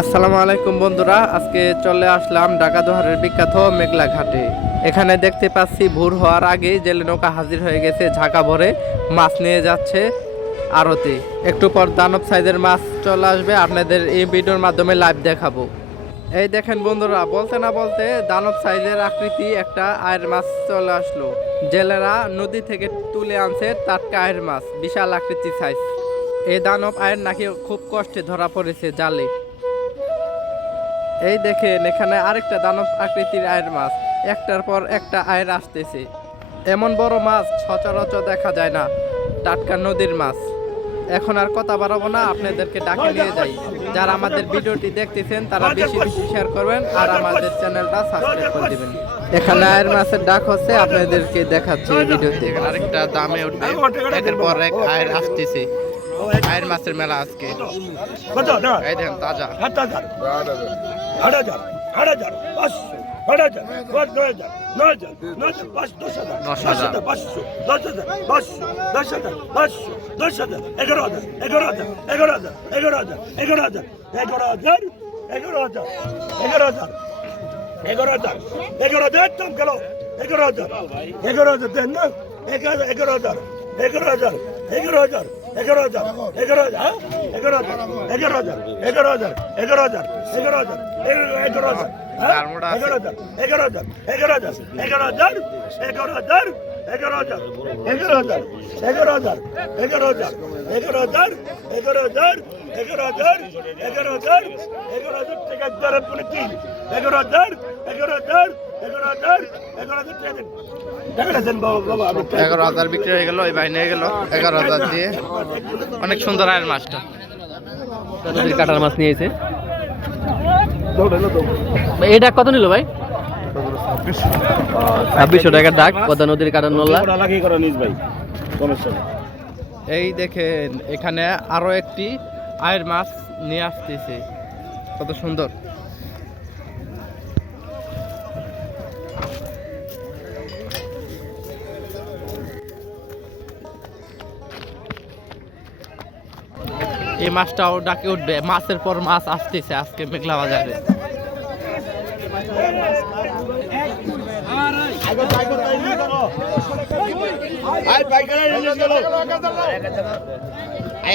আসসালামু আলাইকুম বন্ধুরা, আজকে চলে আসলাম ঢাকা দোহারের বিখ্যাত মেঘলা ঘাটে। এখানে দেখতে পাচ্ছি ভোর হওয়ার আগেই জেলে নৌকা হাজির হয়ে গেছে, ঝাঁকা ভরে মাছ নিয়ে যাচ্ছে আড়তে। একটু পর দানব সাইজের মাছ চলে আসবে, আপনাদের এই ভিডিওর মাধ্যমে লাইভ দেখাবো। এই দেখেন বন্ধুরা, বলতে না বলতে দানব সাইজের আকৃতি একটা আয়ের মাছ চলে আসলো। জেলেরা নদী থেকে তুলে আনছে টাটকা আয়ের মাছ, বিশাল আকৃতি সাইজ। এই দানব আয়ের নাকি খুব কষ্টে ধরা পড়েছে জালে। এই দেখেন এখানে আরেকটা দানব আকৃতির আয়ের মাছ, একটার পর একটা আয়ের আসতেছে। এমন বড় মাছ সচরাচর দেখা যায় না, টাটকা নদীর মাছ। এখন আর কথা বাড়াবো না, আপনাদেরকে ডাকে নিয়ে যাই। যারা আমাদের ভিডিওটি দেখতেছেন তারা বেশি বেশি শেয়ার করবেন আর আমাদের চ্যানেলটা সাবস্ক্রাইব করে দিবেন। এখানে আয়ের মাছের ডাক হচ্ছে, আপনাদেরকে দেখাচ্ছি এই ভিডিওতে। আরেকটা দামে উঠবে, একের পর এক আয়ের আসতেছে। আয়ের মাছের মেলা আজকে। এই দেখেন তাজা। 11,000 বিক্রি হয়ে গেল, ওই ভাই নিয়ে গেল 11,000 দিয়ে। অনেক সুন্দর আয়ের মাছটা, নদীর কাটার মাছ নিয়েছে। এটা কত নিল ভাই? 2600 টাকার ডাক, পদ্মা নদীর কাটার নল্লা। এই দেখেন এখানে আরো একটি আয়ের মাছ নিয়ে আসতেছে, কত সুন্দর। এই মাছটাও ডাকে উঠবে, মাছের পর মাছ আসতেছে আজকে মেঘলা বাজারে।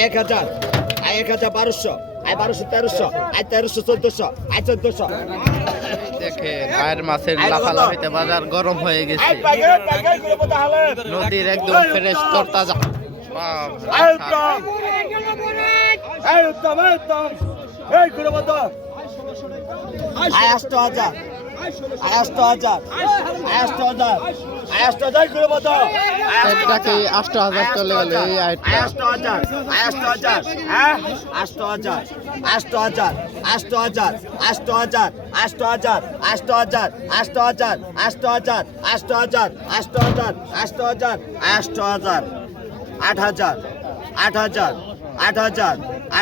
এক হাজার 1200, 1300, 1400, 1400। দেখেন আয়ের মাছের লাফালাফিতে বাজার গরম হয়ে গেছে। নদীর একদম ফ্রেশ তরতাজা। একটাকে 8,000 চলে গেল এই আইটা।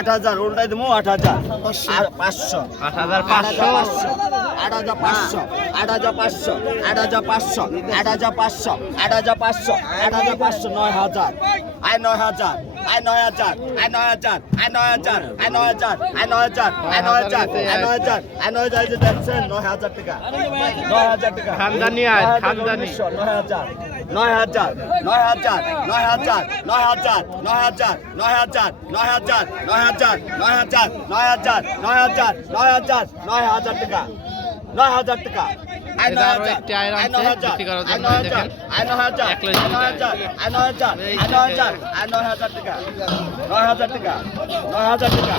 8,000 উল্টাই দেবো। 8,000 500, 8,500, 8,500, 8,500, 8,500, 8,500, 8,500, 8,500, 9,000, 9,000, 9,000, 9,000, 9,000, 9,000, 9,000, 9,000, 9,000, 9,000 দেখছেন 9,000 টাকা। 9,000 টাকা খানদানি আয়, খানদানি। 9,000, 9,000, 9,000, 9,000, 9,000, 9,000, 9,000, 9,000, 9,000, 9,000, 9,000, 9,000, 9,000, 9,000 টাকা। 9,000 টাকা। 9,000, 9,000, 9,000, 9,000, 9,000, 9,000, 9,000, 9,000 টাকা। 9,000 টাকা,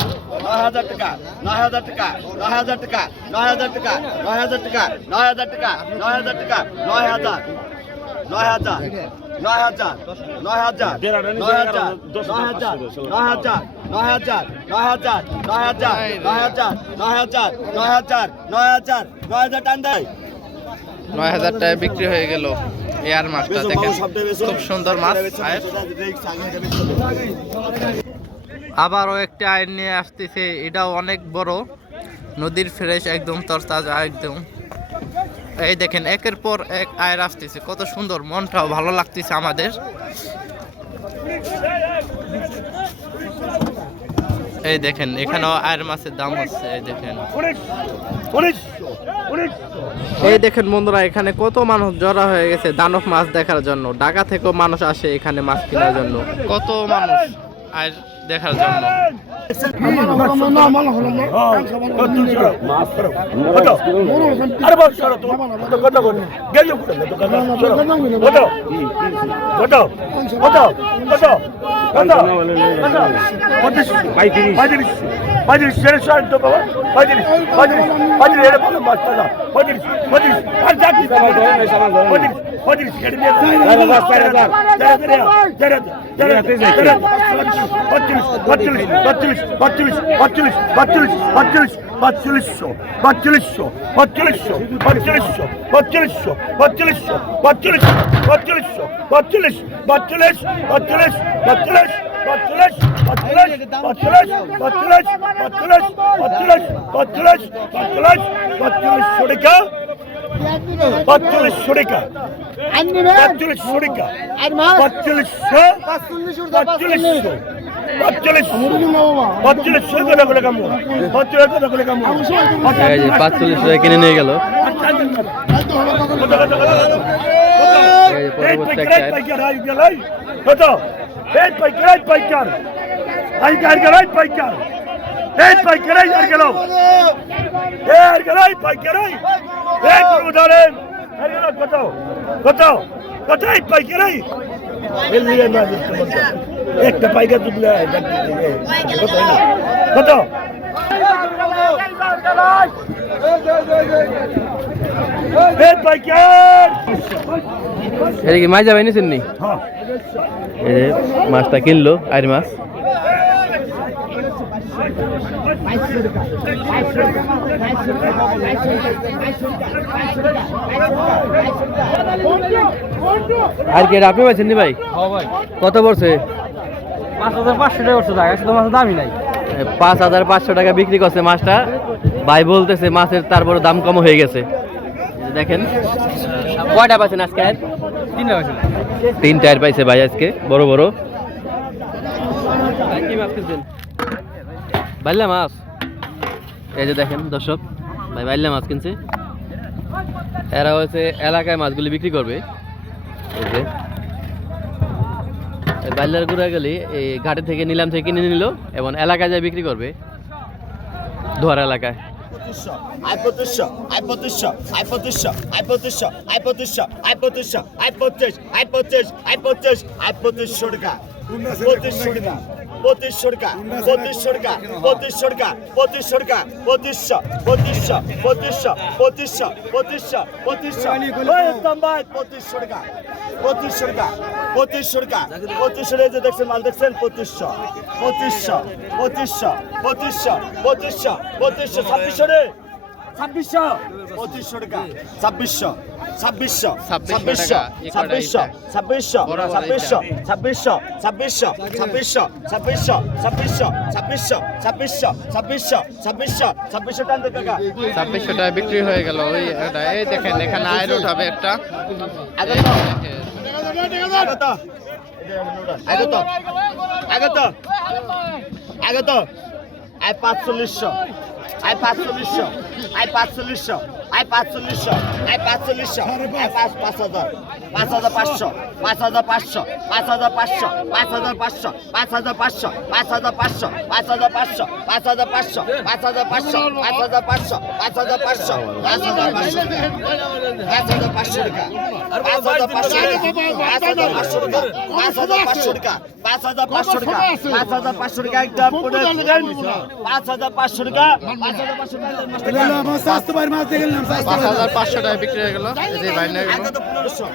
9,000 টাকা, 9,000 টাকা, 9,000 টাকা, 9,000 টাকা, 9,000 টাকা, 9,000 টাকা, 9,000 টাকা, 9,000 টাকা, 9,000, 9,000, 9,000, 9,000, 9,000, 9,000, 9,000, 9,000, 9,000, 9,000, 9,000, 9,000, 9,000, 9,000, 9,000 টান দেয়। 9,000 টাকায় বিক্রি হয়ে গেল এয়ার মাছটা। দেখেন খুব সুন্দর মাছ। আবারও একটি আয়ের নিয়ে আসতেছে, এটাও অনেক বড়, নদীর ফ্রেশ একদম তরতাজা একদম। এই দেখেন একের পর এক আয়ের আসতেছে, কত সুন্দর, মনটাও ভালো লাগতেছে আমাদের। এই দেখেন এখানেও আয়ের মাছের দাম হচ্ছে, এই দেখেন। এই দেখেন বন্ধুরা, এখানে কত মানুষ জড়ো হয়ে গেছে দানব মাছ দেখার জন্য। ঢাকা থেকেও মানুষ আসে এখানে মাছ কেনার জন্য, কত মানুষ আয়ের দেখার জন্য। এই যে 45 টাকা কিনে নিয়ে গেল। এই যে পরবর্তী একটা একটা পাইকার তুললে কত এটা কি মাছ যাবে নিছেন নি? এই যে মাছটা কিনলো, আইর মাছ। আর কি এটা আপনি পাইছেন নি ভাই? কত পড়ছে? 5500 টাকা করছে, জায়গা তো মাছের দামই নাই। 5500 টাকা বিক্রি করছে মাছটা। ভাই বলতেছে মাছের তারপরে দাম কম হয়ে গেছে। এই যে দেখেন কয়টা পাইছেন আজকে? আর 3টা পাইছে। 3টা আর পাইছে ভাই আজকে, বড় বড়। কি মাছ কিনছেন? বাইলা মাছ। এই যে দেখেন দর্শক, ভাই বাইলা মাছ কিনছে। এরা হচ্ছে এলাকায় মাছগুলি বিক্রি করবে। এই যে বাইলার গুড়া গেলে এই ঘাটে থেকে নিলাম থেকে কিনে নিল এবং এলাকায় যায় বিক্রি করবে, ধোয়ার এলাকায়। দেখছেন মাল দেখছেন 2500 টাকা 2600 2600 2600 2600 2600 2600 2600 2600 2600 2600 2600 টাকা 2600 টাকা বিক্রি হয়ে গেল। ওই এটা, এই দেখেন এখানে আয়ের উঠাবে একটা। আগত আয় 4500 আয় 4500 আয় 4500 আয় 4500 আয় 4500 আয় 5000 5500 5500 5500 5500 5500 5500 5500 5500 5500 5500 5500 5500 টাকা 5500 টাকা 5500 টাকা 5500 টাকা 5500 টাকা একটা পড়ে দিলেন 5500 টাকা 5500 টাকা 5500 টাকা বিক্রি হয়ে গেল। এই যে ভাই নিয়ে গেল। 1500